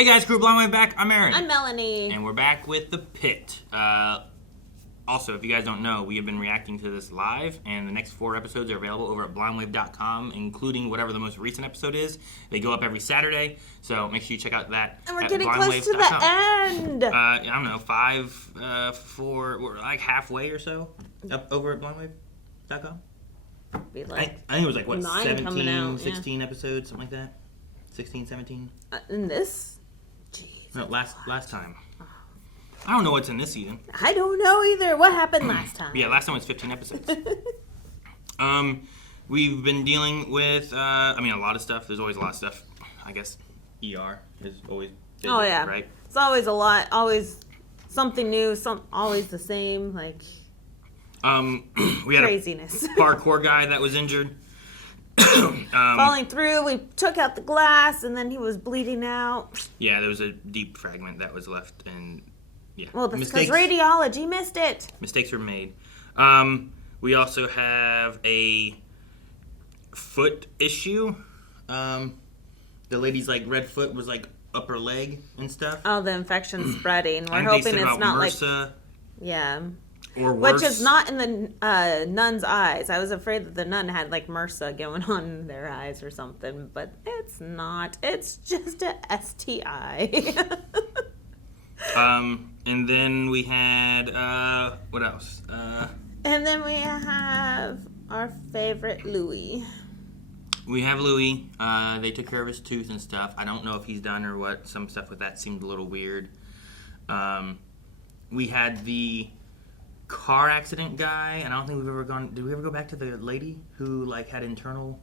Hey guys, Crew Blind Wave back. I'm Aaron. I'm Melanie. And we're back with the Pitt. Also, if you guys don't know, we have been reacting to this live, and the next 4 episodes are available over at blindwave.com, including whatever the most recent episode is. They go up every Saturday, so make sure you check out that. And we're getting close to the end. I don't know, 4, we're like halfway or so up over at blindwave.com. I think it was like, what, 17, 16 episodes, something like that? 16, 17? In this? Jeez. No, last time. I don't know what's in this season. I don't know either. What happened last time? Yeah, last time was 15 episodes. We've been dealing with, a lot of stuff. There's always a lot of stuff. I guess ER is always busy, right? It's always a lot. Always something new. Always the same. Like we had craziness. A parkour guy that was injured. Falling through. We took out the glass, and then he was bleeding out. Yeah, there was a deep fragment that was left, and yeah. Well, that's because radiology missed it. Mistakes were made. We also have a foot issue. The lady's like red foot was like upper leg and stuff. Oh, the infection's spreading. We're hoping it's not MRSA, like yeah. Or worse. Which is not in the nun's eyes. I was afraid that the nun had like MRSA going on in their eyes or something, but it's not. It's just a STI. And then we had what else? And then we have our favorite Louie. We have Louie. They took care of his tooth and stuff. I don't know if he's done or what. Some stuff with that seemed a little weird. We had the car accident guy, and I don't think we've ever gone. Did we ever go back to the lady who like had internal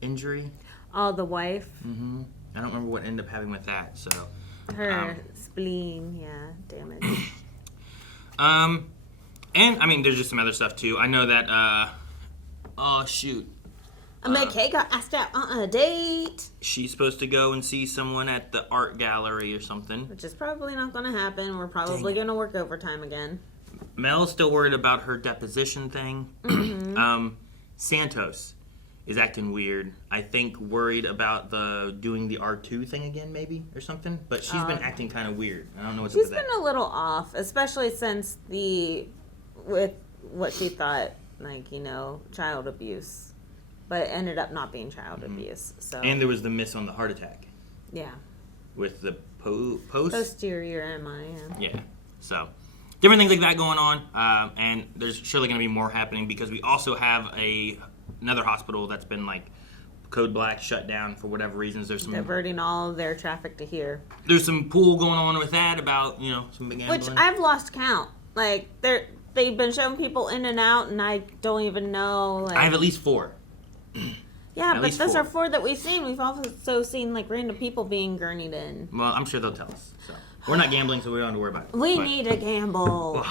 injury? Oh, the wife. Mm-hmm. I don't remember what ended up having with that. So her spleen, yeah, damage. And I mean, there's just some other stuff too. I know that. Oh shoot. McKay got asked out on a date. She's supposed to go and see someone at the art gallery or something. Which is probably not going to happen. We're probably going to work overtime again. Mel's still worried about her deposition thing. Mm-hmm. Santos is acting weird. I think worried about doing the R2 thing again, maybe, or something. But she's been acting kind of weird. I don't know what's up with that. She's been a little off, especially since with what she thought, child abuse. But it ended up not being child abuse. So. And there was the miss on the heart attack. Yeah. With the posterior MI. Yeah. So different things like that going on, and there's surely going to be more happening because we also have another hospital that's been like code black, shut down for whatever reasons. There's some diverting all of their traffic to here. There's some pool going on with that about some big gambling. Which I've lost count. Like they've been showing people in and out, and I don't even know. I have at least 4. Yeah, but those are 4 that we've seen. We've also seen like random people being gurneyed in. Well, I'm sure they'll tell us. So we're not gambling, so we don't have to worry about it. We need to gamble.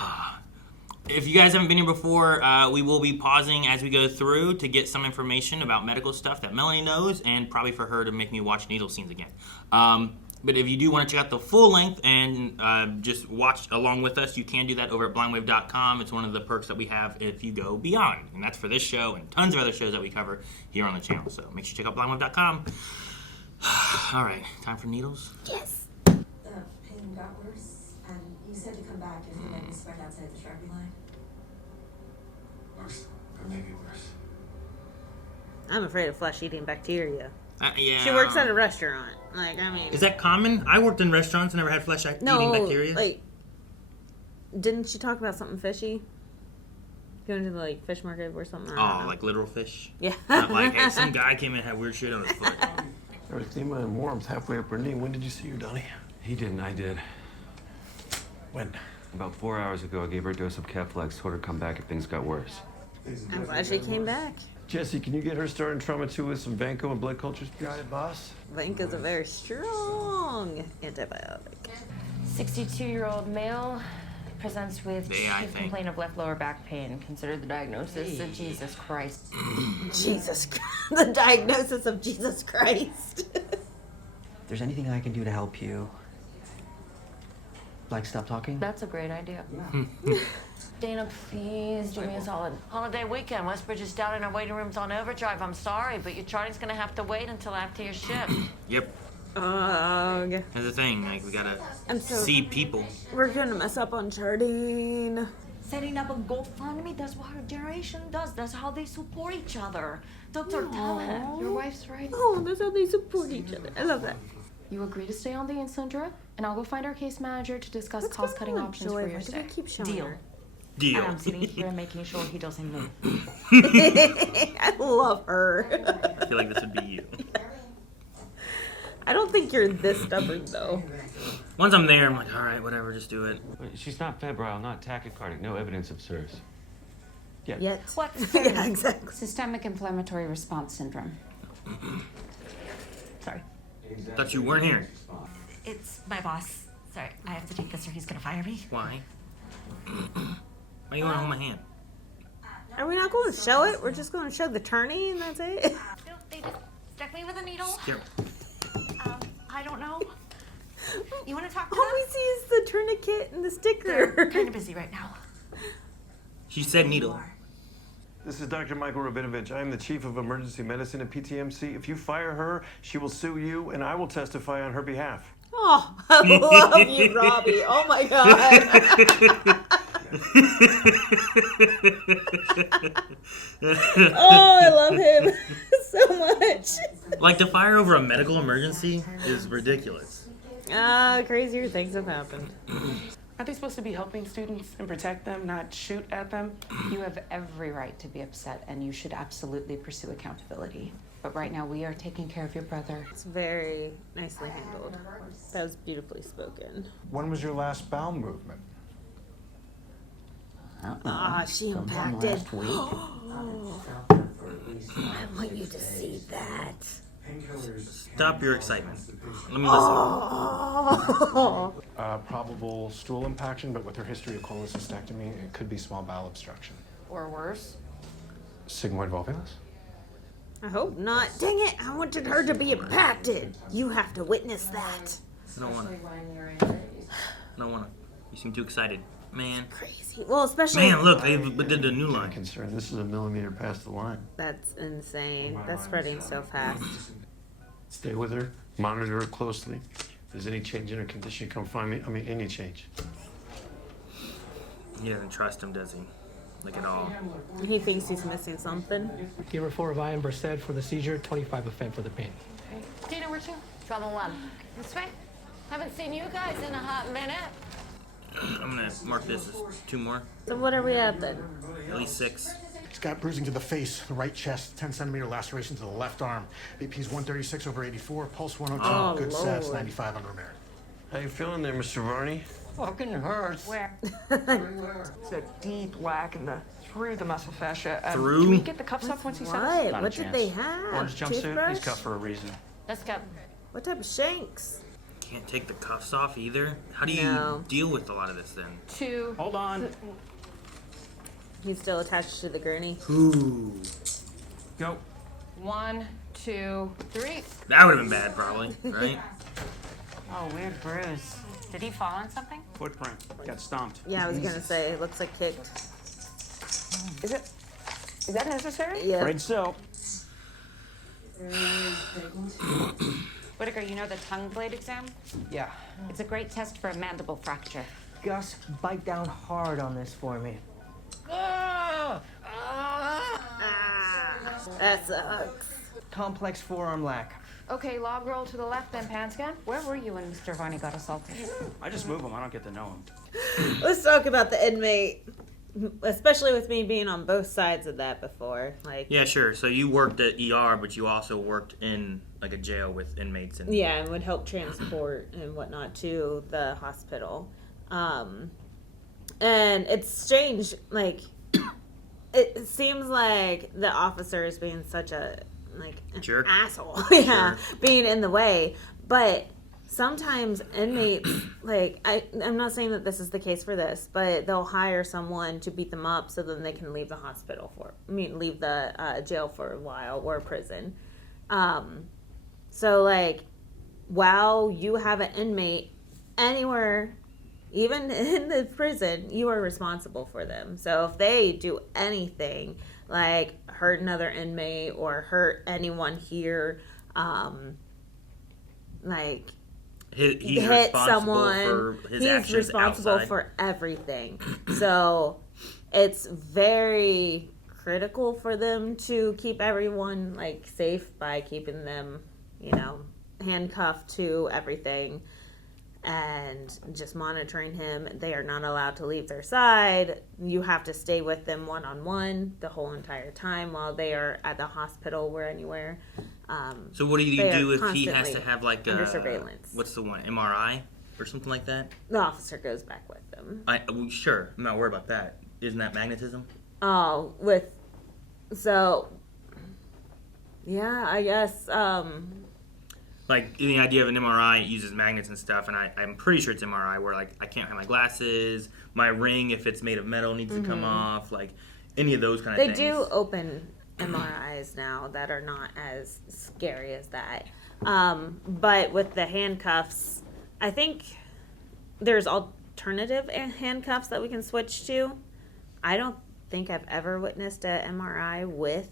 If you guys haven't been here before, we will be pausing as we go through to get some information about medical stuff that Melanie knows, and probably for her to make me watch needle scenes again. But if you do want to check out the full length and just watch along with us, you can do that over at blindwave.com. It's one of the perks that we have if you go beyond. And that's for this show and tons of other shows that we cover here on the channel. So make sure you check out blindwave.com. All right, time for needles? Yes. The pain got worse, and you said to come back if you let me spread outside the Sharpie line. Worse, or maybe worse. I'm afraid of flesh-eating bacteria. Yeah. She works at a restaurant. Is that common? I worked in restaurants and never had flesh-eating bacteria. Like, didn't she talk about something fishy? Going to the fish market or something? Oh, like literal fish? Yeah. Not like, hey, some guy came in and had weird shit on his foot. Erythema and warmth halfway up her knee. When did you see her, Donnie? He didn't, I did. When? About 4 hours ago, I gave her a dose of Keflex, told her to come back if things got worse. I'm glad she came back. Jesse, can you get her started in trauma 2 with some Vanco and blood cultures? Got it, boss. Vanco's a very strong antibiotic. 62-year-old male presents with chief complaint of left lower back pain. Consider the diagnosis of Jesus Christ. The diagnosis of Jesus Christ. If there's anything I can do to help you, like stop talking? That's a great idea. Dana, please do me a solid. Holiday weekend. Westbridge is down and our waiting room's on overdrive. I'm sorry, but your charting's gonna have to wait until after your shift. Yep. Ugh. That's the thing. Like, we gotta I'm so- see people. We're gonna mess up on charting. Setting up a GoFundMe, that's what our generation does. That's how they support each other. Doctor, tell him. Your wife's right. Oh, that's how they support each other. I love that. You agree to stay on the insulin drip, and I'll go find our case manager to discuss What's cost-cutting going on, options Joy? for Why your do stay. they keep showing Deal. her? Deal. And I'm sitting here making sure he doesn't move. I love her. I feel like this would be you. I don't think you're this stubborn though. Once I'm there, I'm like, all right, whatever, just do it. Wait, she's not febrile, not tachycardic, no evidence of SIRS. Yet. What? Yeah, exactly. Systemic inflammatory response syndrome. Sorry. Thought you weren't here. It's my boss. Sorry, I have to take this or he's gonna fire me. Why? Why you wanna hold my hand? Are we not going to show it? We're just going to show the tourney and that's it? No, they just stuck me with a needle. Here. I don't know. You wanna talk to All them? we see is the tourniquet and the sticker. They're kind of busy right now. She said needle. This is Dr. Michael Rabinovich. I am the chief of emergency medicine at PTMC. If you fire her, she will sue you, and I will testify on her behalf. Oh, I love you, Robbie. Oh my god. Oh, I love him so much. Like, to fire over a medical emergency is ridiculous. Crazier things have happened. Aren't they supposed to be helping students and protect them, not shoot at them? You have every right to be upset, and you should absolutely pursue accountability. But right now, we are taking care of your brother. It's very nicely handled. That was beautifully spoken. When was your last bowel movement? She impacted. Last week. I want you to see that. Stop your excitement. Let me listen. Oh. Probable stool impaction, but with her history of cholecystectomy, it could be small bowel obstruction. Or worse. Sigmoid volvulus? I hope not. Dang it, I wanted her to be impacted. You have to witness that. I don't wanna. I don't wanna. You seem too excited. Man. Crazy. Well, especially. Man, look, they did the new line. Concerned. This is a millimeter past the line. That's insane. That's spreading so fast. Stay with her. Monitor her closely. If there's any change in her condition, come find me. I mean, any change. He doesn't trust him, does he? Like, at all. He thinks he's missing something. Give her 4 of Iron Versed for the seizure, 25 of Fem for the pain. Dana, where to? Trouble one. This way. Haven't seen you guys in a hot minute. I'm gonna mark this as 2 more. So what are we at then? At least 6. He's got bruising to the face, the right chest, 10 centimeter laceration to the left arm. BP's 136 over 84, pulse 102, Oh, good Lord. sets, 95 on Romero. How you feeling there, Mr. Varney? Fucking hurts. Where? It's a deep lack through the muscle fascia. Through? Can we get the cuffs off once you set us? What? What did they have? Orange jumpsuit, Toothbrush? he's cuffed for a reason. Let's go. What type of shanks? Can't take the cuffs off either. How do you No. deal with a lot of this then? 2. Hold on. He's still attached to the gurney. Ooh. Go. 1, 2, 3. That would have been bad, probably, right? Oh, weird bruise. Did he fall on something? Footprint. Got stomped. Yeah, I was gonna say, it looks like kicked. Is that necessary? Yeah. Afraid so. Whitaker, you know the tongue blade exam? Yeah. It's a great test for a mandible fracture. Gus, bite down hard on this for me. That sucks. Complex forearm lack. Okay, log roll to the left, then pan scan. Where were you when Mr. Varney got assaulted? I just move him. I don't get to know him. Let's talk about the inmate. Especially with me being on both sides of that before. Like, Yeah, sure. So you worked at ER, but you also worked in like a jail with inmates. And yeah, and would help transport and whatnot to the hospital. And it's strange, like, it seems like the officer is being such a, like, an Jerk. asshole. Yeah, Sure. being in the way. But sometimes inmates, like, I'm not saying that this is the case for this, but they'll hire someone to beat them up so then they can leave the hospital leave the jail for a while or prison. So, like, while you have an inmate anywhere, even in the prison, you are responsible for them. So if they do anything, like hurt another inmate or hurt anyone here, like He's hit responsible someone. for his He's actions responsible outside. for everything. So it's very critical for them to keep everyone like safe by keeping them, handcuffed to everything and just monitoring him. They are not allowed to leave their side. You have to stay with them one-on-one the whole entire time while they are at the hospital or anywhere. So what do you they do are if he has constantly to have like under a surveillance? what's the one, MRI or something like that? The officer goes back with them. Well, sure, I'm not worried about that. Isn't that magnetism? Oh, yeah, I guess. Like the idea of an MRI, it uses magnets and stuff, and I'm pretty sure it's MRI where like I can't have my glasses, my ring if it's made of metal needs to come off, like any of those kind of They things. do open MRIs now that are not as scary as that. But with the handcuffs, I think there's alternative handcuffs that we can switch to. I don't think I've ever witnessed an MRI with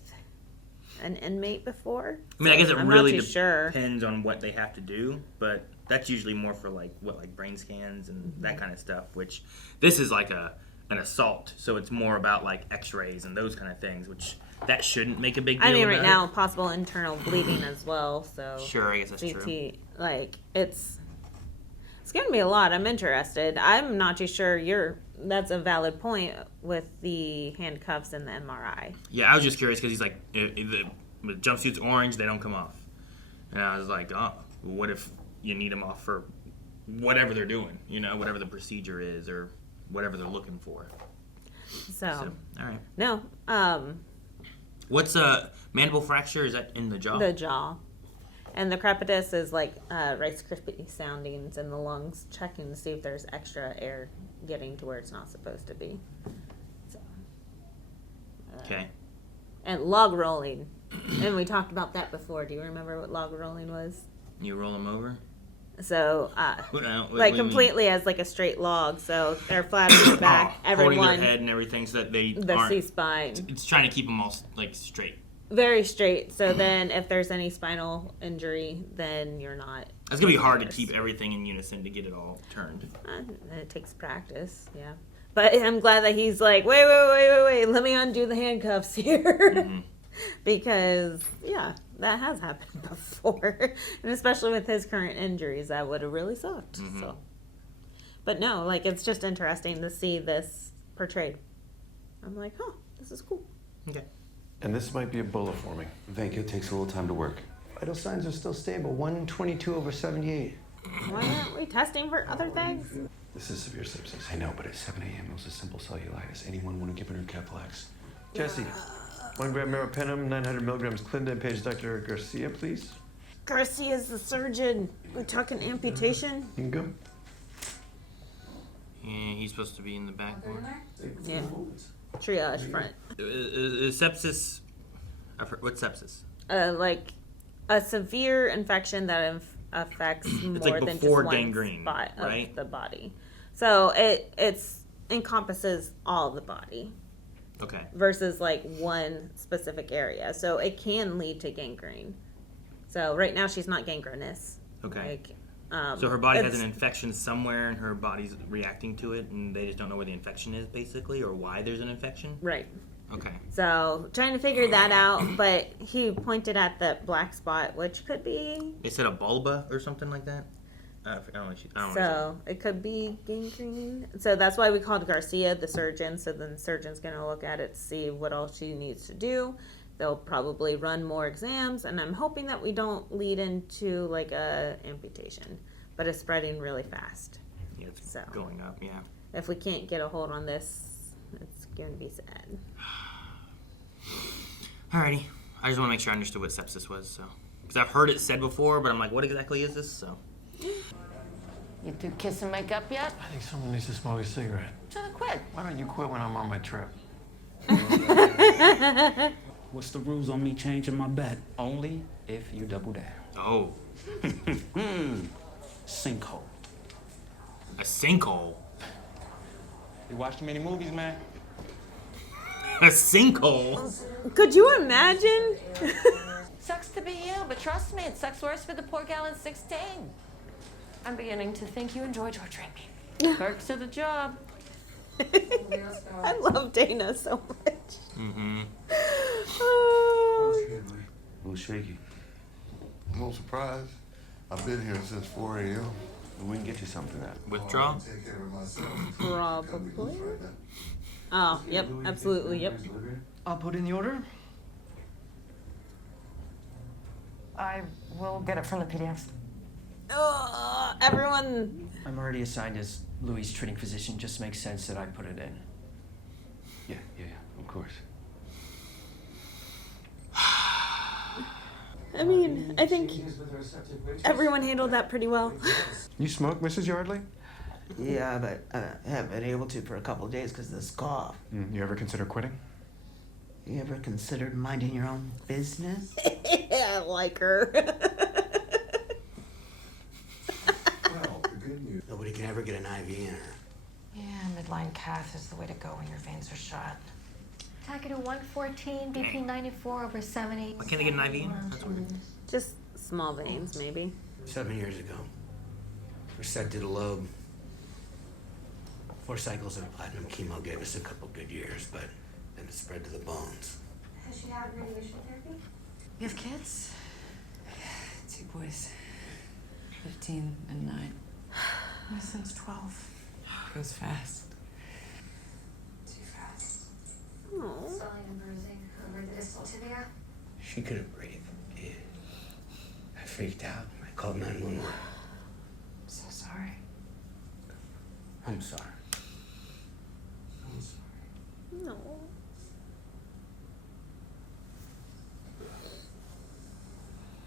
an inmate before. I mean, I guess it really sure. depends on what they have to do, but that's usually more for like brain scans and that kind of stuff. Which this is like an assault, so it's more about like X-rays and those kind of things, which that shouldn't make a big deal. I mean, right about now, it. possible internal bleeding as well. So Sure, I guess that's CT, true. like it's gonna be a lot. I'm interested. I'm not too sure that's a valid point with the handcuffs and the MRI. Yeah, I was just curious because he's like, the jumpsuit's orange, they don't come off. And I was like, oh, what if you need them off for whatever they're doing, whatever the procedure is or whatever they're looking for. So all right. No. What's a mandible fracture? Is that in the jaw? The jaw. And the crepitus is like Rice Krispie soundings in the lungs, checking to see if there's extra air getting to where it's not supposed to be. So, Okay. And log rolling. And we talked about that before. Do you remember what log rolling was? You roll them over? So, What do you completely mean? as like a straight log. So they're flat on their back. Holding Everyone, their head and everything so that they the aren't. C-spine. It's trying to keep them all like straight. Very straight. So then if there's any spinal injury, then you're not. It's going to be hard to keep everything in unison to get it all turned. It takes practice, yeah. But I'm glad that he's like, wait, let me undo the handcuffs here. Because, yeah, that has happened before. And especially with his current injuries, that would have really sucked. So, but no, like, it's just interesting to see this portrayed. I'm like, oh, this is cool. Okay. And this might be Ebola forming. Thank you. It takes a little time to work. Vital signs are still stable. 122/78. Why aren't we testing for other things? This is severe sepsis. I know, but at 7 a.m. it was a simple cellulitis. Anyone want to give her Keflex? Jesse, 1 gram meropenem, 900 milligrams Clinton, Dr. Garcia, please. Garcia's the surgeon. We're talking amputation. You can go. Yeah, he's supposed to be in the back one. Yeah. Triage front. Sepsis. What's sepsis? Like a severe infection that affects more like than just before one gangrene, spot right? of the body. So it encompasses all the body. Okay. Versus like one specific area. So it can lead to gangrene. So right now she's not gangrenous. Okay. Like, so her body has an infection somewhere and her body's reacting to it and they just don't know where the infection is basically or why there's an infection? Right. Okay. So trying to figure that out, but he pointed at the black spot, which could be... They said a bulba or something like that? I don't know. So it could be gangrene. So that's why we called Garcia the surgeon. So then the surgeon's going to look at it to see what else she needs to do. They'll probably run more exams, and I'm hoping that we don't lead into like a amputation, but it's spreading really fast. Yeah, it's going up. Yeah. If we can't get a hold on this, it's going to be sad. Alrighty. I just want to make sure I understood what sepsis was. So, because I've heard it said before, but I'm like, what exactly is this? So. You two kiss and make up yet? I think someone needs to smoke a cigarette. So quit. Why don't you quit when I'm on my trip? What's the rules on me changing my bet? Only if you double down. Oh. Sinkhole. A sinkhole? You watch too many movies, man. A sinkhole? Could you imagine? Sucks to be you, but trust me, it sucks worse for the poor gal in 16. I'm beginning to think you enjoy torturing me. Perks of the job. I love Dana so much. Mm-hmm. A little shaky. No surprise. I've been here since 4 a.m. We can get you something that. Withdraw? Take care of myself. Probably. Oh, yep, absolutely, yep. I'll put in the order. I will get it from the PDFs. Everyone. I'm already assigned as Louie's treating physician. Just makes sense that I put it in. Yeah, of course. I mean, I think everyone handled that pretty well. You smoke, Mrs. Yardley? Yeah, but I haven't been able to for a couple of days because of this cough. You ever consider quitting? You ever considered minding your own business? I like her. Nobody can ever get an IV in her. Yeah, midline cath is the way to go when your veins are shot. Target of 114, BP 94 over 78. Why can't they get an IV in? That's weird. Just small veins, maybe. 7 years ago, resected a lobe. 4 cycles of platinum chemo gave us a couple good years, but then it spread to the bones. Has she had radiation therapy? You have kids? 2 boys, 15 and 9. My son's 12. Goes fast. Too fast. Aww. Swelling and bruising over the distal tibia. She couldn't breathe. Yeah. I freaked out. I called 911. So sorry. I'm sorry. No.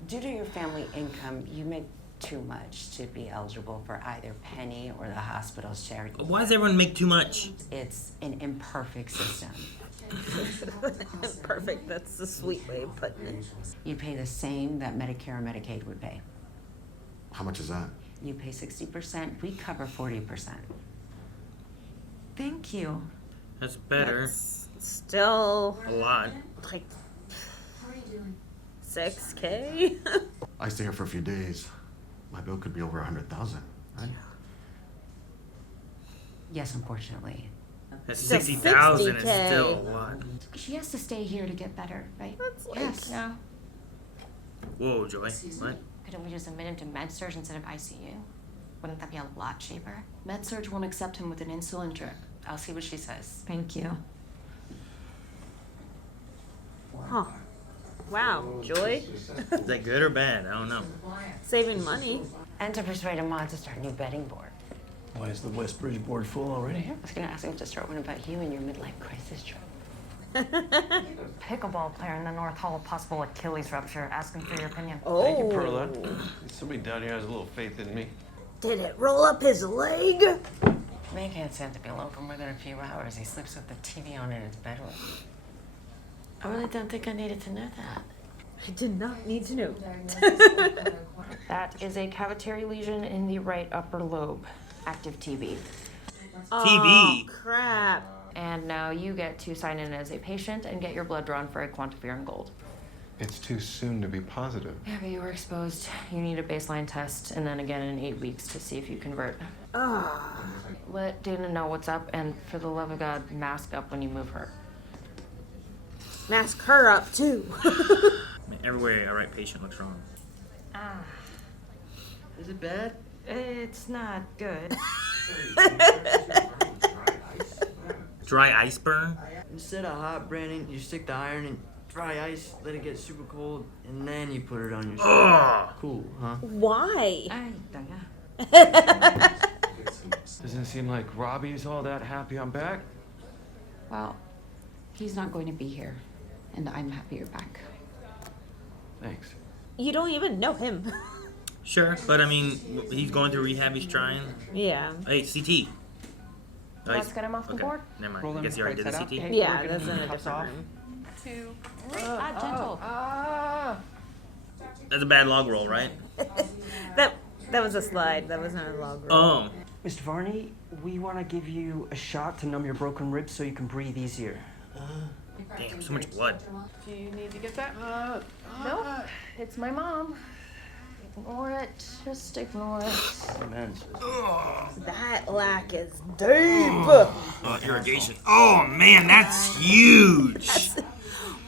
Due to your family income, you make too much to be eligible for either Penny or the hospital's charity. Why does everyone make too much? It's an imperfect system. Perfect. That's the sweet way of putting it. You pay the same that Medicare and Medicaid would pay. How much is that? You pay 60%, we cover 40%. Thank you. That's better. That's still A lot. like How are you doing? 6K. I stay here for a few days. My bill could be over 100,000, right? Yes, unfortunately. That's Just 60,000 is 60K. still a lot. She has to stay here to get better, right? That's like Yes. Yeah. Whoa, Joy. What? Couldn't we just admit him to med-surg instead of ICU? Wouldn't that be a lot cheaper? Med-surg won't accept him with an insulin drip. I'll see what she says. Thank you. Huh. Wow, Joy. Is that good or bad? I don't know. Saving money. And to persuade Ahmad to start a new betting board. Why is the Westbridge board full already? I was gonna ask him to start one about you and your midlife crisis trip. Pickleball player in the North Hall with possible Achilles rupture. Ask him for your opinion. Oh. Thank you, Perla. Somebody down here has a little faith in me. Did it roll up his leg? Man can't stand to be alone for more than a few hours. He sleeps with the TV on in his bedroom. I really don't think I needed to know that. I did not need to know. That is a cavitary lesion in the right upper lobe. Active TB. Oh, crap. And now you get to sign in as a patient and get your blood drawn for a quantiferin gold. It's too soon to be positive. Yeah, but you were exposed. You need a baseline test and then again in 8 weeks to see if you convert. Let Dana know what's up and for the love of God, mask up when you move her. Mask her up, too. Everywhere a right patient looks wrong. Is it bad? It's not good. Dry ice burn? Instead of hot branding, you stick the iron in dry ice, let it get super cold, and then you put it on your skin. Ugh. Cool, huh? Why? Doesn't seem like Robbie's all that happy I'm back. Well, he's not going to be here, and I'm happy you're back. Thanks. You don't even know him. Sure, but I mean, he's going through rehab, he's trying. Yeah. Hey, CT. Oh, Let's get him off the board. Never mind. I guess he already did the CT. Yeah, that's in a different room. 2, 3. Gentle. That's a bad log roll, right? That was a slide. That wasn't a log roll. Oh. Mr. Varney, we want to give you a shot to numb your broken ribs so you can breathe easier. Damn, so much blood. Do you need to get that? Nope. It's my mom. Ignore it. Just ignore it. That lack is deep. Irrigation. Oh man, that's huge.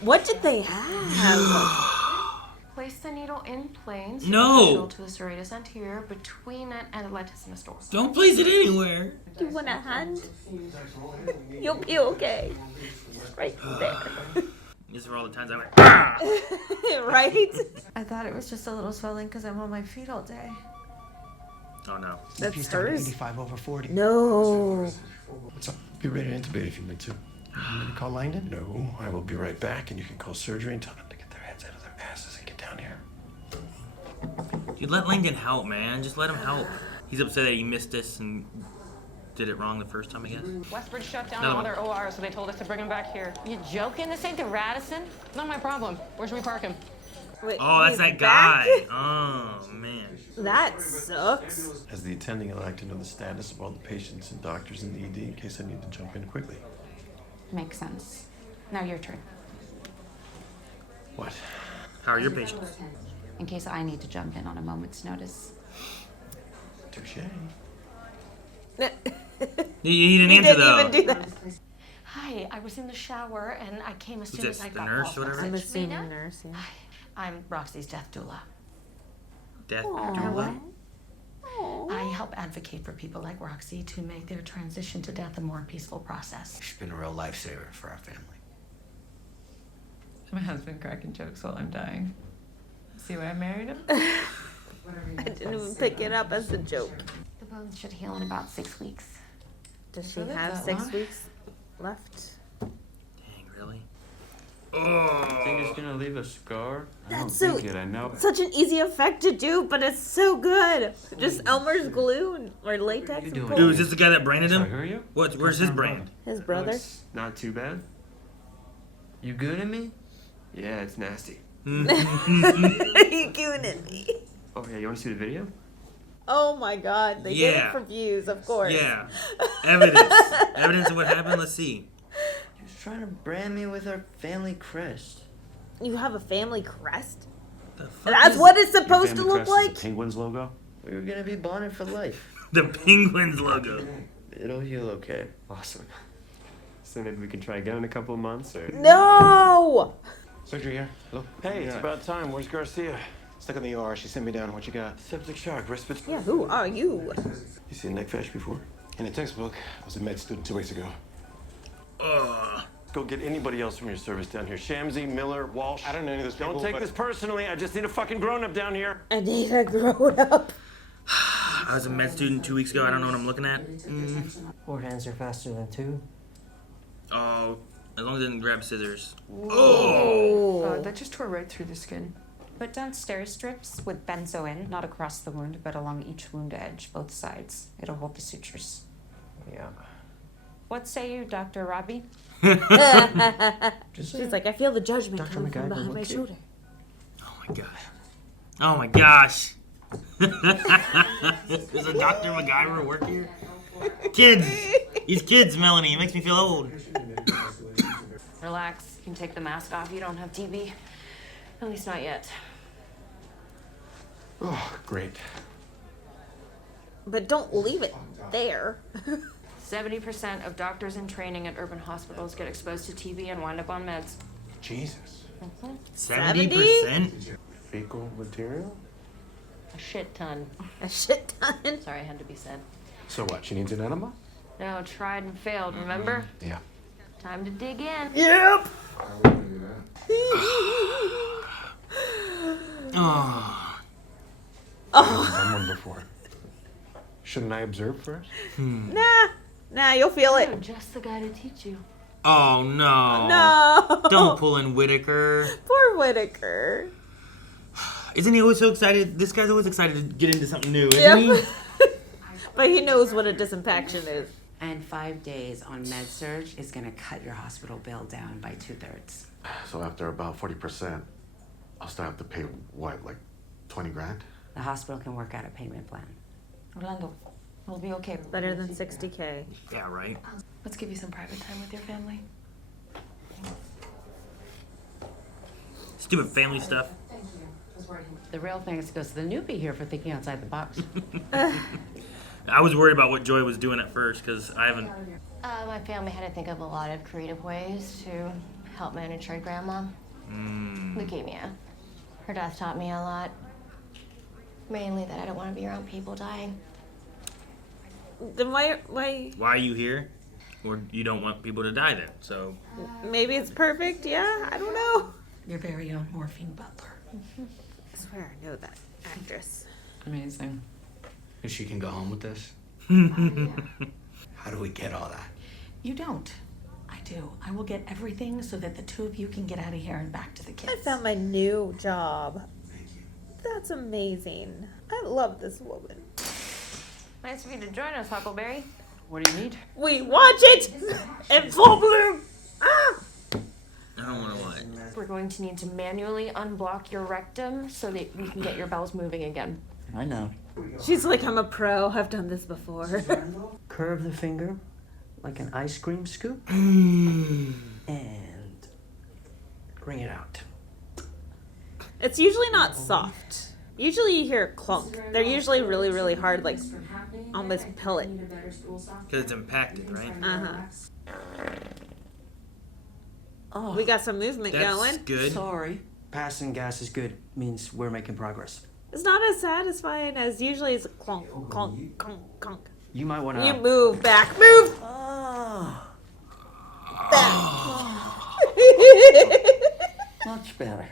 What did they have? Place the needle in plane. No. To the serratus anterior between it and the latissimus dorsum. Don't place it anywhere. You want a hand? You'll be okay. Right there. These are all the times I went. Right? I thought it was just a little swelling because I'm on my feet all day. Oh no. That's He's starting hers? 85/40. No. What's up? Be ready to intubate if you need to. You need to call Langdon? No, I will be right back, and you can call surgery and tell them to get their heads out of their asses and get down here. Dude, let Langdon help, man. Just let him help. He's upset that he missed this and did it wrong the first time, I guess. Westbridge shut down Another all one. their ORs, so they told us to bring him back here. You joking? This ain't the Radisson? Not my problem. Where should we park him? Wait, Oh, that's he's that back? guy. Oh man. That sucks. As the attending, I'd like to know the status of all the patients and doctors in the ED in case I need to jump in quickly. Makes sense. Now your turn. What? How are your patients? In case I need to jump in on a moment's notice. Touche. He didn't answer though. Even do that. Hi, I was in the shower and I came as Who's soon as this, I the got nurse off or whatever? I'm message. assuming Mina? nurse, yeah. I'm Roxy's death doula. Death Aw. doula? I help advocate for people like Roxy to make their transition to death a more peaceful process. She's been a real lifesaver for our family. My husband cracking jokes while I'm dying. See why I married him? I didn't even pick it up as a joke. The bones should heal in about 6 weeks. Does she Really? have That 6 long? weeks left? Dang, really? Think it's gonna leave a scar? That's so I know. such an easy effect to do, but it's so good. Just Elmer's glue or latex. And pull. Dude, is this the guy that branded him? Sorry, who are you? Where's his brand? His brother. Not too bad. You good at me? Yeah, it's nasty. Are you gooning me? Oh yeah, you want to see the video? Oh my god, they did it Yeah. for views, of course. Yeah. Evidence. Evidence of what happened. Let's see. He was trying to brand me with our family crest. You have a family crest? The fuck That's is what it's supposed to look like? Penguins logo? We were gonna be bonded for life. the Penguins logo? It'll heal okay. Awesome. So maybe we can try again in a couple of months, or? No! Surgery here. Hello? Hey, it's about time. Where's Garcia? Stuck in the ER. She sent me down. What you got? Septic shock, respiratory. Yeah, who are you? You seen neck fash before? In the textbook. I was a med student 2 weeks ago. Go get anybody else from your service down here. Shamsi, Miller, Walsh. I don't know any of those people. Don't take but- this personally. I just need a fucking grown-up down here. I need a grown up. I was a med student 2 weeks ago. I don't know what I'm looking at. 4 hands are faster than 2. Oh, as long as I didn't grab scissors. Oh. That just tore right through the skin. Put down stair strips with benzoin, not across the wound, but along each wound edge, both sides. It'll hold the sutures. Yeah. What say you, Dr. Robbie? She's like, I feel the judgment Dr. coming from McGyver, behind my look here. shoulder. Oh my god. Oh my gosh. Does a Dr. MacGyver work here? Kids. These kids, Melanie. It makes me feel old. Relax. You can take the mask off. You don't have TB. At least not yet. Oh, great. But don't leave it there. 70% of doctors in training at urban hospitals get exposed to TB and wind up on meds. Jesus. 70%? Fecal material? A shit ton. A shit ton. Sorry, I had to be said. So what? She needs an enema? No, tried and failed, remember? Yeah. Time to dig in. Yep. Oh. I've done one before. Shouldn't I observe first? Nah, you'll feel I'm it. just the guy to teach you. Oh no. No. Don't pull in Whitaker. Poor Whitaker. Isn't he always so excited? This guy's always excited to get into something new, isn't he? But he knows what a disinfection is. And 5 days on med-surg is going to cut your hospital bill down by 2/3. So after about 40%, I'll still have to pay, what, like 20 grand? The hospital can work out a payment plan. Orlando, we'll be okay. Better than 60K. Yeah, right. Let's give you some private time with your family. Stupid family stuff. The real thanks goes to the newbie here for thinking outside the box. I was worried about what Joy was doing at first because I haven't. My family had to think of a lot of creative ways to help manage her grandma. Leukemia. Her death taught me a lot. Mainly that I don't want to be around people dying. Then why? Why are you here? Or you don't want people to die then? So Maybe it's perfect. Yeah, I don't know. Your very own morphine butler. I swear I know that actress. Amazing. And she can go home with this? How do we get all that? You don't. I do. I will get everything so that the two of you can get out of here and back to the kids. I found my new job. That's amazing. I love this woman. Nice of you to join us, Huckleberry. What do you need? We watch it in full bloom. I don't want to watch. We're going to need to manually unblock your rectum so that we can get your bowels moving again. I know. She's like, I'm a pro. I've done this before. Curve the finger like an ice cream scoop and bring it out. It's usually not soft. Usually you hear a clunk. They're usually really, really hard, like almost pellet. Because it's impacted, right? Oh, We got some movement That's going. good. sorry. Passing gas is good. Means we're making progress. It's not as satisfying as usually it's a clunk, clunk, clunk, clunk. You might want to. You move back. Move! Much better.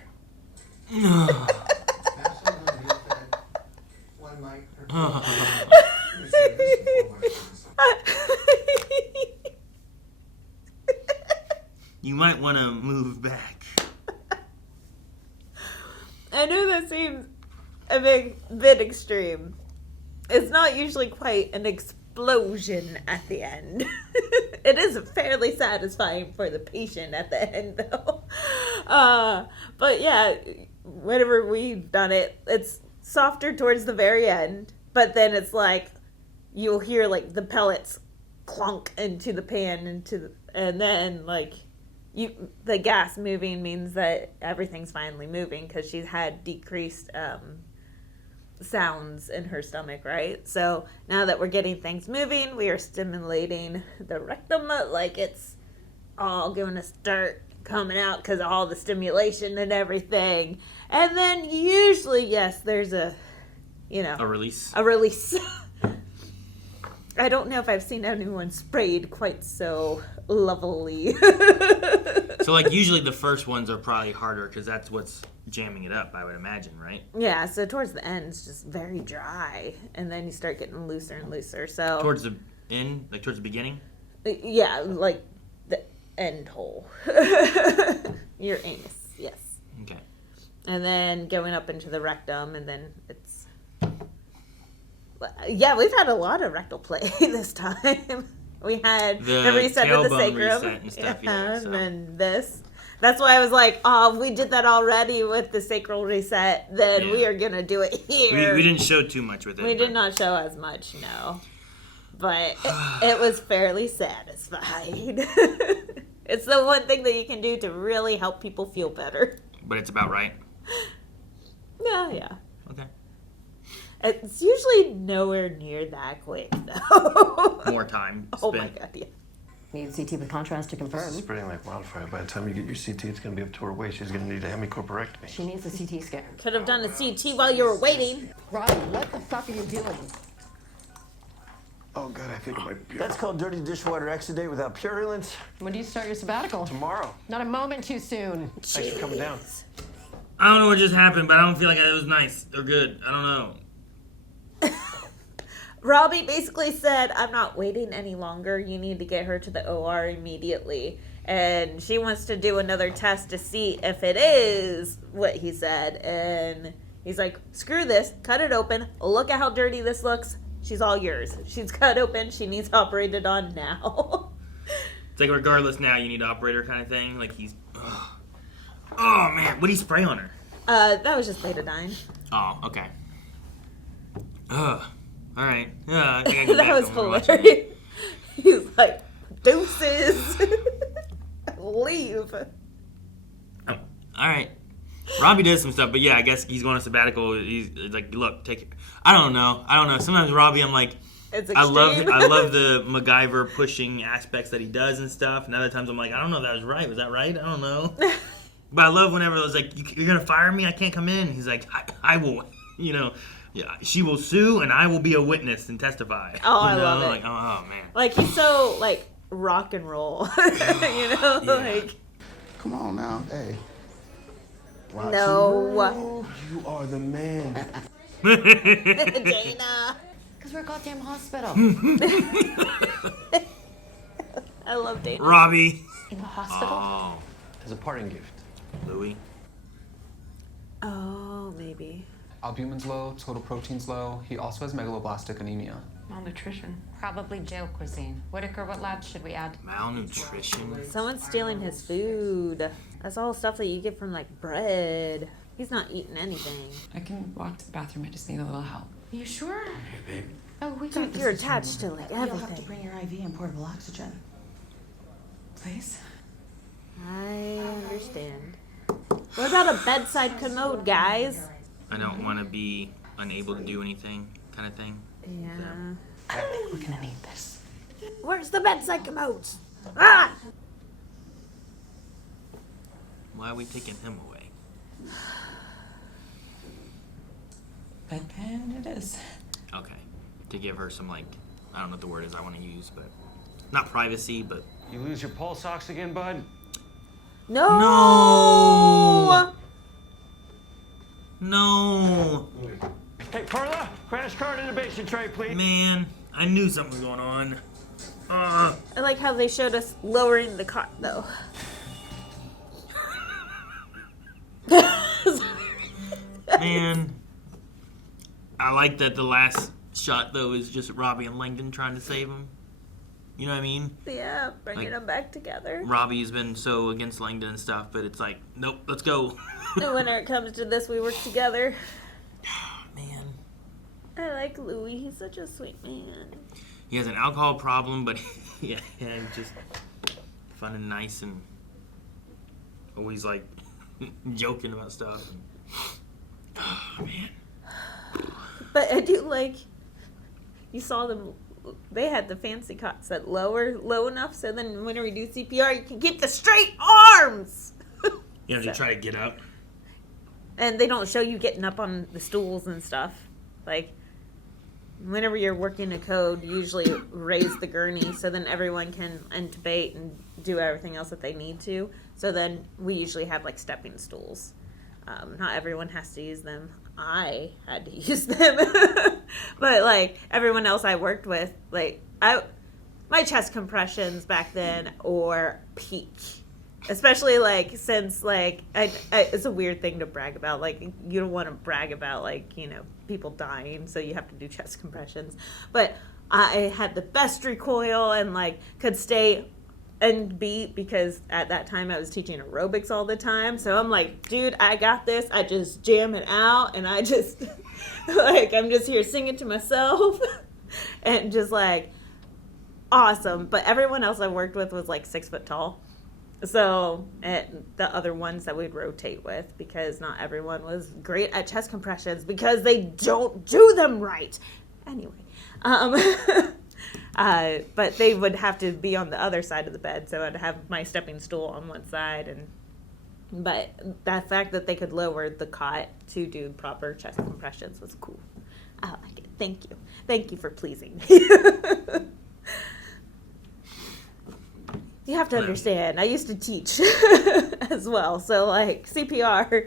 You might want to move back. I know that seems a bit extreme. It's not usually quite an explosion at the end. It is fairly satisfying for the patient at the end, though. But yeah, whenever we've done it, it's softer towards the very end. But then it's like you'll hear like the pellets clunk into the pan, and then like the gas moving means that everything's finally moving because she's had decreased sounds in her stomach, right? So now that we're getting things moving, we are stimulating the rectum like it's all going to start coming out because of all the stimulation and everything. And then usually, yes, there's a release. A release. I don't know if I've seen anyone sprayed quite so lovely. So, like, usually the first ones are probably harder because that's what's jamming it up, I would imagine, right? Yeah, so towards the end, it's just very dry. And then you start getting looser and looser. So Towards the end? Like, towards the beginning? Yeah, like the end hole. Your anus, yes. Okay. And then going up into the rectum, and then it's... Yeah, we've had a lot of rectal play this time. We had the reset of the sacrum. Reset and stuff, And then this. That's why I was like, oh, if we did that already with the sacral reset, then we are going to do it here. We didn't show too much with it. We did not show as much, no. But it was fairly satisfying. It's the one thing that you can do to really help people feel better. But it's about right. Yeah. Okay. It's usually nowhere near that quick, though. More time spent. Oh my god, yeah. Need CT with contrast to confirm. It's spreading like wildfire. By the time you get your CT, it's going to be up to her waist. She's going to need a hemicorporectomy. She needs a CT scan. Could have done a CT while you were waiting. Robbie, what the fuck are you doing? Oh, God, I think it might be... That's called dirty dishwater exudate without purulence. When do you start your sabbatical? Tomorrow. Not a moment too soon. Thanks for coming down. I don't know what just happened, but I don't feel like it was nice or good. I don't know. Robbie basically said, I'm not waiting any longer. You need to get her to the OR immediately. And she wants to do another test to see if it is what he said. And he's like, screw this. Cut it open. Look at how dirty this looks. She's all yours. She's cut open. She needs operated on now. It's like regardless now, you need an operator kind of thing. Like he's... Ugh. Oh, man. What did he spray on her? That was just betadine. Oh, okay. Ugh. All right. Yeah, I think I can That was hilarious. He's like, deuces. Leave. Oh, all right. Robbie does some stuff, but yeah, I guess he's going on sabbatical. He's like, look, take it. I don't know. Sometimes Robbie, I'm like, It's I love extreme. the MacGyver pushing aspects that he does and stuff. And other times I'm like, I don't know if that was right. Was that right? I don't know. But I love whenever it was like, you're gonna fire me? I can't come in. He's like, I will. Yeah, she will sue, and I will be a witness and testify. Oh, I love it. Like, oh man. Like, he's so, like, rock and roll. Yeah. Like. Come on now, hey. Watch No. You are the man. Dana. Because we're a goddamn hospital. I love Dana. Robbie. In the hospital? Oh. As a parting gift. Louie. Oh, maybe. Albumin's low, total protein's low. He also has megaloblastic anemia. Malnutrition. Probably jail cuisine. Whitaker, what labs should we add? Malnutrition. Someone's stealing his food. That's all stuff that you get from, like, bread. He's not eating anything. I can walk to the bathroom. I just need a little help. You sure? Hey, babe. Oh, we got Dude, this. you're attached to, like, You'll have to everything. bring your IV and portable oxygen. Please? I understand. What about a bedside commode, guys? I don't want to be unable to do anything, kind of thing. Yeah. I don't think we're gonna need this. Where's the bedside commodes? Ah! Why are we taking him away? Bedpan it is. Okay. To give her some, like, I don't know what the word is I want to use, but not privacy, but You lose your pulse ox again, bud? No! No! Hey, Perla, crash cart intubation tray, please. Man, I knew something was going on. I like how they showed us lowering the cot, though. Man, I like that the last shot, though, is just Robbie and Langdon trying to save him. You know what I mean? Yeah, bringing Like- them back together. Robbie's been so against Langdon and stuff, but it's like, nope, let's go. And when it comes to this, we work together. Man. I like Louie. He's such a sweet man. He has an alcohol problem, but yeah, he's just fun and nice and always like joking about stuff. Oh, man. But I do like, you saw them, they had the fancy cots that low enough so then whenever you do CPR, you can keep the straight arms. You have to try to get up. And they don't show you getting up on the stools and stuff. Like, whenever you're working a code, you usually raise the gurney so then everyone can intubate and do everything else that they need to. So then we usually have, like, stepping stools. Not everyone has to use them. I had to use them. But, like, everyone else I worked with, like, my chest compressions back then or peak. Especially, like, since, like, it's a weird thing to brag about. Like, you don't want to brag about, like, you know, people dying, so you have to do chest compressions. But I had the best recoil and, like, could stay and beat because at that time I was teaching aerobics all the time. So I'm like, dude, I got this. I just jam it out, and I just, like, I'm just here singing to myself. And just, like, awesome. But everyone else I worked with was, like, 6 foot tall. So, the other ones that we'd rotate with, because not everyone was great at chest compressions because they don't do them right. Anyway, but they would have to be on the other side of the bed, so I'd have my stepping stool on one side, but the fact that they could lower the cot to do proper chest compressions was cool. I like it. Thank you for pleasing me. You have to understand, I used to teach as well, so, like, CPR,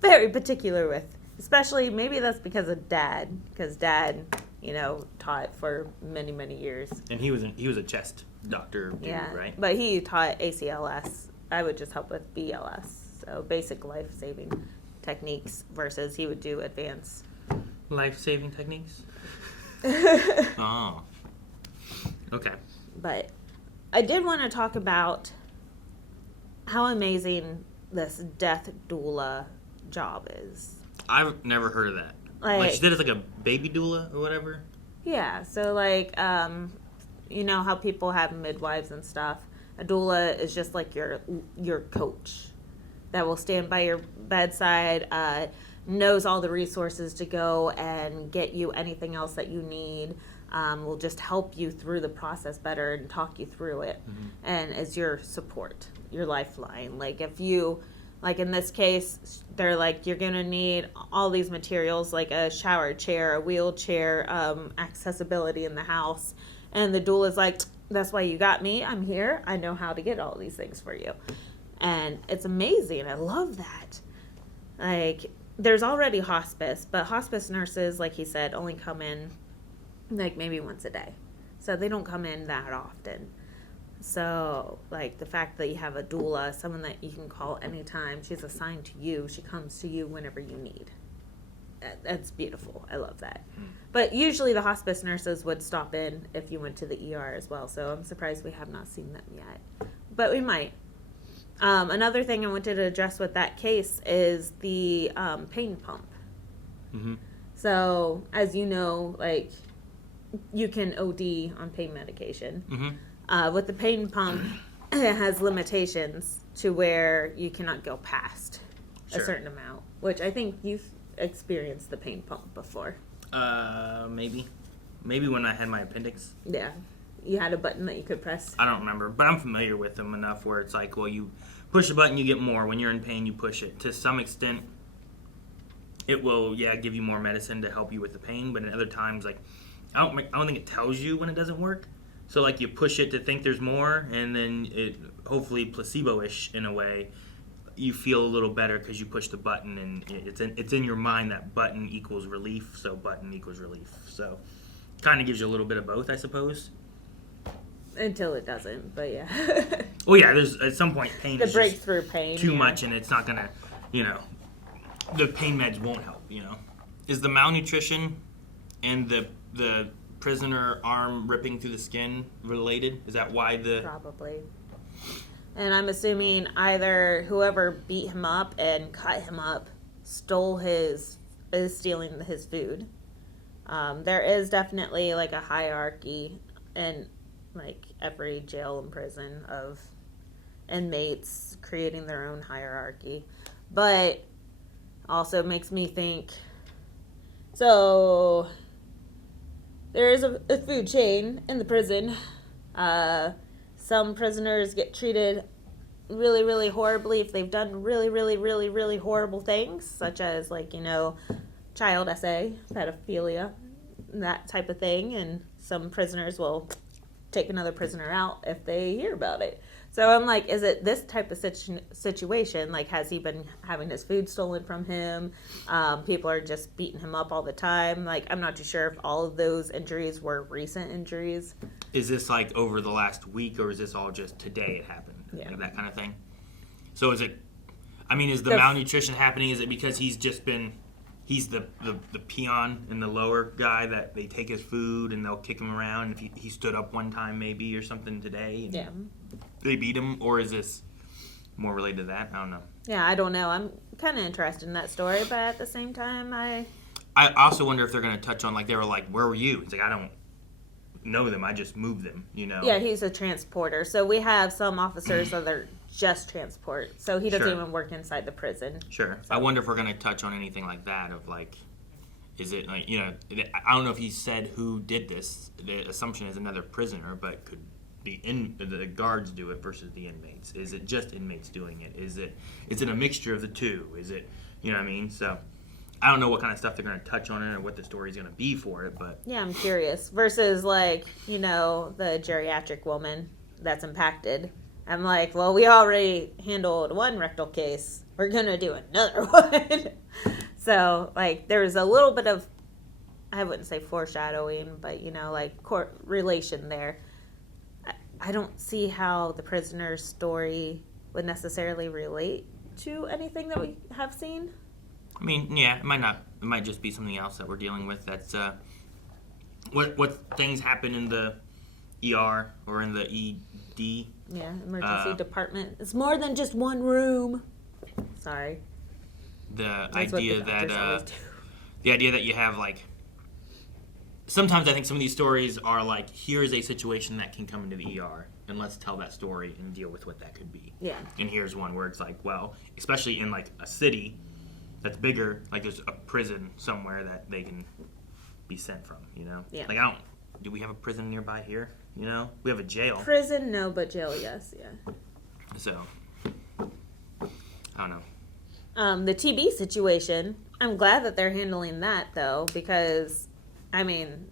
very particular with, especially, maybe that's because of Dad, because Dad, you know, taught for many, many years. And he was a chest doctor dude, Yeah, right? but he taught ACLS. I would just help with BLS, so basic life-saving techniques, versus he would do advanced. Life-saving techniques? Oh. Okay. But I did want to talk about how amazing this death doula job is. I've never heard of that. Like she did it like a baby doula or whatever? Yeah, so, like, you know how people have midwives and stuff. A doula is just like your coach. that will stand by your bedside, knows all the resources to go and get you anything else that you need, will just help you through the process better and talk you through it, and is your support, your lifeline. Like if you, like in this case, they're like, you're gonna need all these materials, like a shower chair, a wheelchair, accessibility in the house, and the doula's like, that's why you got me, I'm here, I know how to get all these things for you. And it's amazing. I love that. Like, there's already hospice, but hospice nurses, like he said, only come in like maybe once a day. So they don't come in that often. So, like, the fact that you have a doula, someone that you can call anytime, she's assigned to you, she comes to you whenever you need. That's beautiful. I love that. But usually the hospice nurses would stop in if you went to the ER as well. So I'm surprised we have not seen them yet. But we might. Another thing I wanted to address with that case is the pain pump. So, as you know, like, you can OD on pain medication. With the pain pump, it has limitations to where you cannot go past a certain amount, which I think you've experienced the pain pump before. Maybe when I had my appendix. Yeah. You had a button that you could press. I don't remember, but I'm familiar with them enough where it's like, well, you push the button, you get more. When you're in pain, you push it. To some extent, it will, give you more medicine to help you with the pain, but at other times, like, I don't think it tells you when it doesn't work. So, like, you push it to think there's more, and then it, hopefully placebo-ish in a way, you feel a little better because you push the button, and it's in your mind that button equals relief, so button equals relief. So, kind of gives you a little bit of both, I suppose. Until it doesn't, but yeah. Well, yeah, there's at some point pain the is breakthrough pain. too much, and it's not gonna, the pain meds won't help. Is the malnutrition and the prisoner arm ripping through the skin related? Is that why the probably? And I'm assuming either whoever beat him up and cut him up is stealing his food. There is definitely like a hierarchy in like every jail and prison of inmates creating their own hierarchy, but also makes me think, so there is a food chain in the prison. Some prisoners get treated really, really horribly if they've done really, really, really, really horrible things, such as like, child SA, pedophilia, that type of thing, and some prisoners will take another prisoner out if they hear about it. So I'm like, is it this type of situation? Like, has he been having his food stolen from him? People are just beating him up all the time. Like, I'm not too sure if all of those injuries were recent injuries. Is this like over the last week, or is this all just today it happened? Yeah. Like that kind of thing? So is it, is the malnutrition happening? Is it because he's the peon and the lower guy that they take his food and they'll kick him around? If he stood up one time maybe or something today, yeah, they beat him, or is this more related to that? I don't know. Yeah, I don't know. I'm kind of interested in that story, but at the same time, I also wonder if they're going to touch on, like, they were like, where were you? It's like, I don't know them, I just moved them, Yeah, he's a transporter. So we have some officers that are just transport. So he doesn't even work inside the prison. Sure. So I wonder if we're going to touch on anything like that of, like, is it, like, I don't know if he said who did this. The assumption is another prisoner, but could the guards do it versus the inmates? Is it just inmates doing it? Is it a mixture of the two? Is it, So I don't know what kind of stuff they're going to touch on it or what the story's going to be for it, but yeah, I'm curious. Versus, like, the geriatric woman that's impacted. I'm like, well, we already handled one rectal case. We're going to do another one. So, like, there's a little bit of, I wouldn't say foreshadowing, but, like, correlation there. I don't see how the prisoner's story would necessarily relate to anything that we have seen. Yeah, it might not. It might just be something else that we're dealing with. That's what things happen in the ER or in the ED. Yeah, emergency department. It's more than just one room. Sorry. The idea that you have, like, sometimes I think some of these stories are like, here is a situation that can come into the ER, and let's tell that story and deal with what that could be. Yeah. And here's one where it's like, well, especially in like a city that's bigger, like there's a prison somewhere that they can be sent from, you know? Yeah. Like do we have a prison nearby here? You know? We have a jail. Prison, no, but jail, yes, yeah. So, I don't know. The TB situation, I'm glad that they're handling that, though, because, I mean,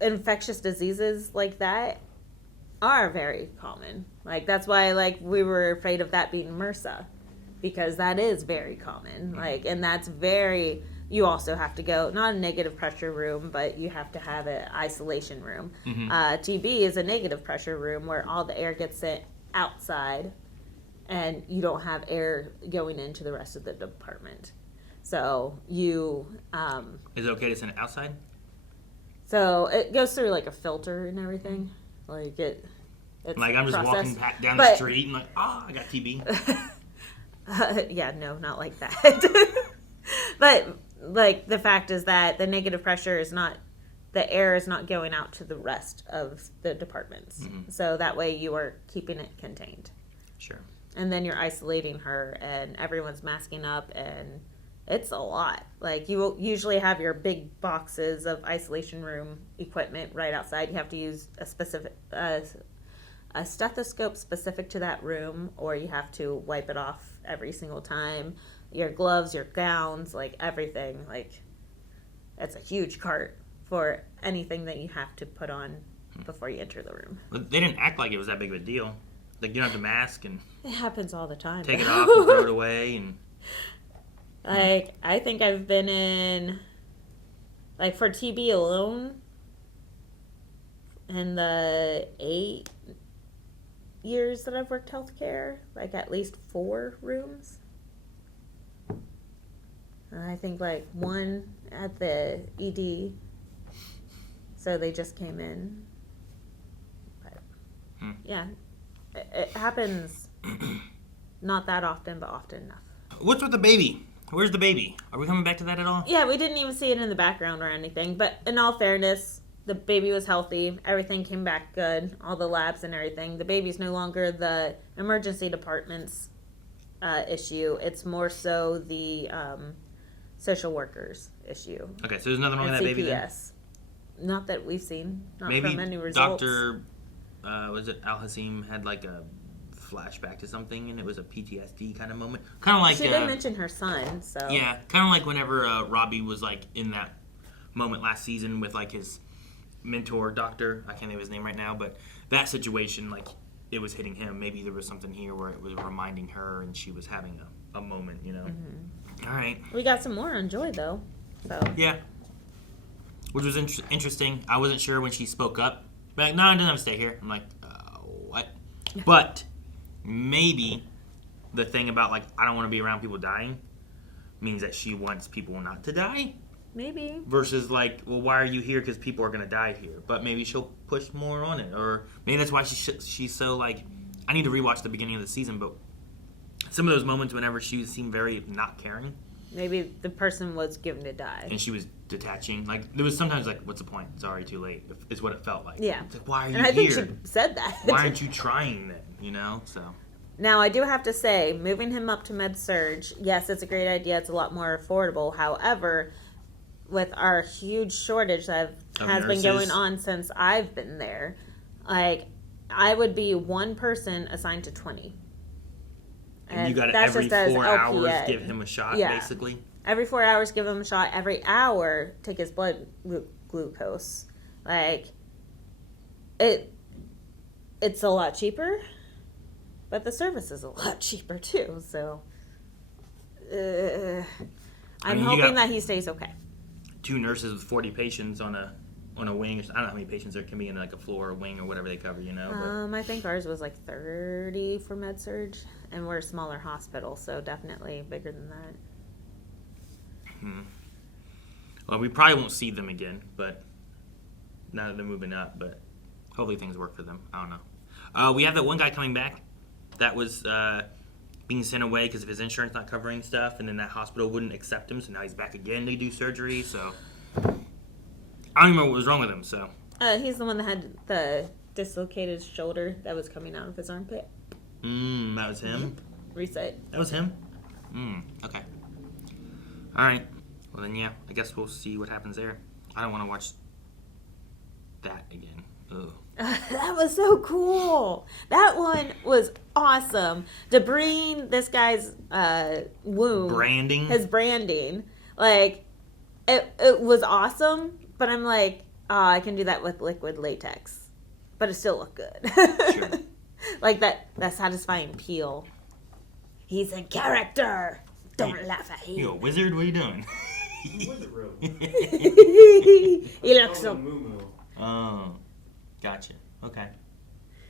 infectious diseases like that are very common. Like, that's why, like, we were afraid of that being MRSA, because that is very common. Like, and that's very, you also have to go, not a negative pressure room, but you have to have an isolation room. Mm-hmm. TB is a negative pressure room where all the air gets sent outside and you don't have air going into the rest of the department. So you... Is it okay to send it outside? So it goes through like a filter and everything. Like it's like I'm just processed. walking down the street and like, I got TB. Yeah, no, not like that. But like the fact is that the negative pressure is not, the air is not going out to the rest of the departments. Mm-hmm. So that way you are keeping it contained. Sure. And then you're isolating her and everyone's masking up and it's a lot. Like you will usually have your big boxes of isolation room equipment right outside. You have to use a specific, a stethoscope specific to that room, or you have to wipe it off every single time. Your gloves, your gowns, like everything. Like it's a huge cart for anything that you have to put on before you enter the room. But they didn't act like it was that big of a deal. Like you don't have to mask and It happens all the time. take it off and throw it away and Like I think I've been in, like for TB alone, in the 8 years that I've worked healthcare, like at least 4 rooms. I think like 1 at the ED. So they just came in. But yeah, it happens not that often, but often enough. What's with the baby? Where's the baby? Are we coming back to that at all? Yeah, we didn't even see it in the background or anything. But in all fairness, the baby was healthy. Everything came back good. All the labs and everything. The baby's no longer the emergency department's issue. It's more so the social workers issue. Okay, so there's nothing wrong with that baby then? CPS. Not that we've seen. Not Maybe from any results. Dr. Was it Al-Hassim had like a flashback to something and it was a PTSD kind of moment? Kind of like... She did mention her son, so... Yeah, kind of like whenever Robbie was like in that moment last season with like his mentor doctor. I can't think of his name right now, but that situation, like it was hitting him. Maybe there was something here where it was reminding her and she was having a moment, you know? Mm-hmm. All right. We got some more on Joy, though. So Yeah. Which was interesting. I wasn't sure when she spoke up. But like, no, I didn't have to stay here. I'm like, what? But maybe the thing about like, I don't want to be around people dying means that she wants people not to die. Maybe. Versus like, well, why are you here? Because people are going to die here. But maybe she'll push more on it. Or maybe that's why she's so like, I need to rewatch the beginning of the season, but some of those moments whenever she seemed very not caring. maybe the person was given to die. And she was detaching. Like, there was sometimes like, what's the point? It's already too late. Is what it felt like. Yeah. It's like, why are you and I here? think she said that. Why aren't you trying then? You know? So. Now, I do have to say, moving him up to med-surg, yes, it's a great idea. It's a lot more affordable. However, with our huge shortage that has been going on since I've been there, like, I would be one person assigned to 20. And you got to every 4 hours give him a shot, basically? Every 4 hours, give him a shot. Every hour, take his blood glucose. Like, it's a lot cheaper, but the service is a lot cheaper, too. So, I'm hoping that he stays okay. 2 nurses with 40 patients on a wing. I don't know how many patients there can be in like a floor or wing or whatever they cover, you know. I think ours was like 30 for med-surg, and we're a smaller hospital, so definitely bigger than that. Well, we probably won't see them again, but now that they're moving up, but hopefully things work for them. I don't know. We have that one guy coming back that was being sent away because of his insurance not covering stuff, and then that hospital wouldn't accept him, so now he's back again to do surgery, so I don't even know what was wrong with him. So He's the one that had the dislocated shoulder that was coming out of his armpit. That was him. Reset. That was him. Okay. All right. Well then, yeah. I guess we'll see what happens there. I don't want to watch that again. Ugh. That was so cool. That one was awesome. Debris, this guy's wound. Branding. His branding. Like, it was awesome, but I'm like, I can do that with liquid latex. But it still looked good. Sure. Like that satisfying peel. He's in character. Don't laugh at him. You a wizard? What are you doing? Wizard room. He looks so... Oh. Gotcha. Okay.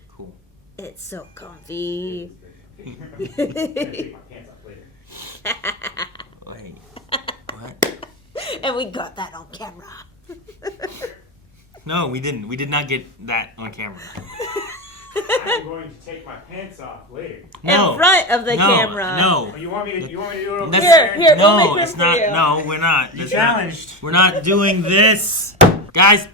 Cool. It's so comfy. Take my pants off later. Wait. What? And we got that on camera. No, we didn't. We did not get that on camera. I'm going to take my pants off later. No. In front of the camera. No. Oh, you want me to do it over That's, there? Here, no, we'll make it's room not. for you. No, we're not. You That's challenged. We're not doing this, guys.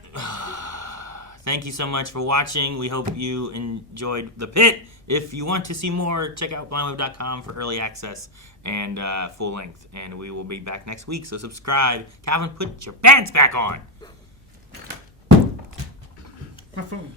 Thank you so much for watching. We hope you enjoyed The Pit. If you want to see more, check out blindwave.com for early access and full length. And we will be back next week. So subscribe. Calvin, put your pants back on. My phone.